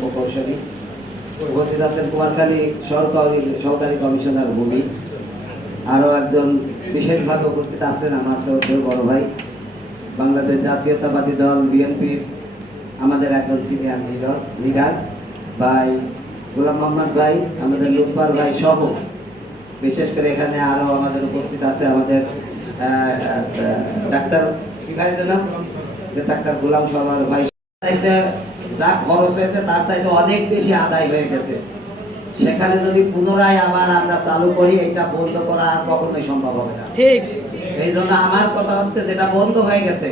প্রকৌশলী। উপস্থিত আছেন কুমারখালী সহকারী কমিশনার ভূমি। আরও একজন বিশেষভাবে উপস্থিত আছেন আমার বড় ভাই। বাংলাদেশ জাতীয়তাবাদী দল বিএনপির আমাদের একজন সিনিয়র লিডার লিডার ভাই গোলাম মোহাম্মদ ভাই, আমাদের লুৎফার ভাই সহ। বিশেষ করে এখানে আরও আমাদের উপস্থিত আছে আমাদের ডাক্তার কি ভাই যে ডাক্তার গোলাম সবার ভাই। চাইতে যা খরচ হয়েছে তার চাইতে অনেক বেশি আদায় হয়ে গেছে। সেখানে যদি পুনরায় আবার আমরা চালু করি এটা বন্ধ করা আর কখনোই সম্ভব হবে না। ঠিক। এই জন্য আমার কথা হচ্ছে যেটা বন্ধ হয়ে গেছে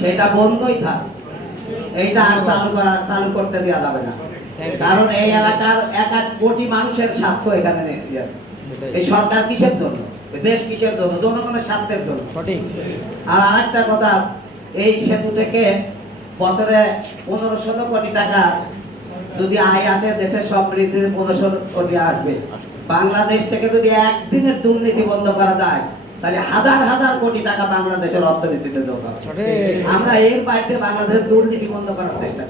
সেটা বন্ধই থাক। এইটা আর চালু করা চালু করতে দেওয়া যাবে না। কারণ এই এলাকার এক এক কোটি মানুষের স্বার্থ এখানে এই সরকার কিসের জন্য? দেশ কিসের জন্য? জনগণের স্বার্থের জন্য। আর আরেকটা কথা এই সেতু থেকে বছরে পনেরো ষোলো কোটি টাকা যদি আয় আসে দেশের সমৃদ্ধির পনেরো ষোলো কোটি আসবে। বাংলাদেশ থেকে যদি একদিনের দুর্নীতি বন্ধ করা যায় তাহলে হাজার হাজার কোটি টাকা বাংলাদেশের অর্থনীতিতে আমরা এর বাইরে বাংলাদেশের দুর্নীতি বন্ধ করার চেষ্টা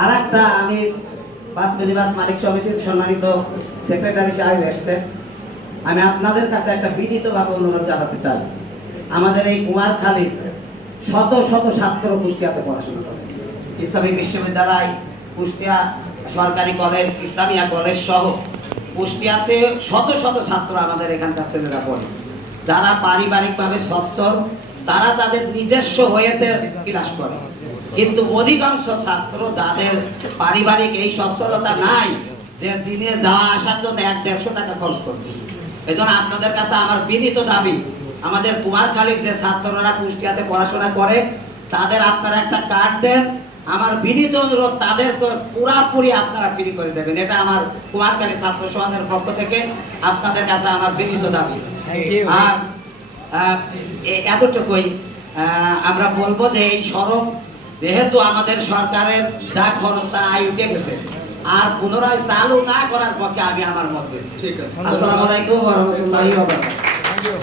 আর একটা আমি বাস মিনিবাস মালিক সমিতির সম্মানিত সেক্রেটারি সাহেব এসছেন। আমি আপনাদের কাছে একটা বিনীতভাবে অনুরোধ জানাতে চাই। আমাদের এই কুমারখালী শত শত ছাত্র কুষ্টিয়াতে পড়াশোনা করে। ইসলামী বিশ্ববিদ্যালয়, কুষ্টিয়া সরকারি কলেজ, ইসলামিয়া কলেজ সহ কুষ্টিয়াতে শত শত ছাত্র আমাদের এখানকার ছেলেরা পড়ে। যারা পারিবারিকভাবে সচ্ছল, তারা তাদের নিজস্ব হয়েতে ক্লাস করে। কিন্তু অধিকাংশ ছাত্র যাদের পারিবারিক এই সচ্ছলতা নাই, যে দিনে যাওয়া আসার জন্য এক দেড়শো টাকা খরচ করবে। এই জন্য আপনাদের কাছে আমার বিনীত দাবি আমাদের কুমারখালীর যে ছাত্ররা কুষ্টিয়াতে পড়াশোনা করে তাদের আপনারা একটা কার্ড দেন। আমার বিনীত অনুরোধ তাদের পুরাপুরি আপনারা ফ্রি করে দেবেন। এটা আমার কুমারখালী ছাত্র সমাজের পক্ষ থেকে আপনাদের কাছে আমার বিনীত দাবি। আর এতটুকুই আমরা বলব যে এই সড়ক যেহেতু আমাদের সরকারের যা খরচ তা আয় উঠে গেছে আর পুনরায় চালু না করার পক্ষে আমি আমার মত দিচ্ছি ঠিক আছে। আসসালামু আলাইকুম ওয়া রাহমাতুল্লাহি ওয়া বারাকাতুহু।